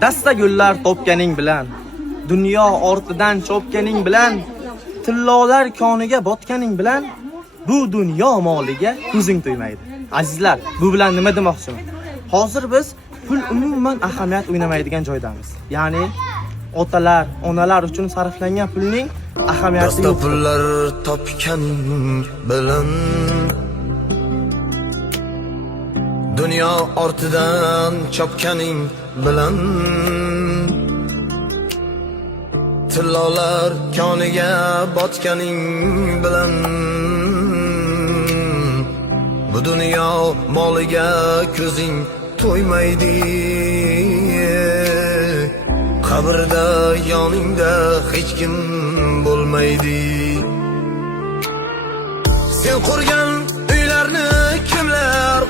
Dasta gullar topganing bilan, dunyo ortidan chopganing bilan, tillolar koniga botganing bilan, bu dunyo moliga ko'zing to'ymaydi. Azizlar, bu bilan nima demoqchiman? Hozir biz pul umuman ahamiyat o'ynamaydigan joydamiz. Ya'ni otalar, onalar uchun sarflangan pulning ahamiyati yo'q. Pullar topganing bilan dunyo ortidan chopganing bilan, tillolar koniga botganing bilan, bu dunyo moliga ko'zing to'ymaydi. Qabrda yoningda hech kim bo'lmaydi. Sen qurgan uylarni kimlar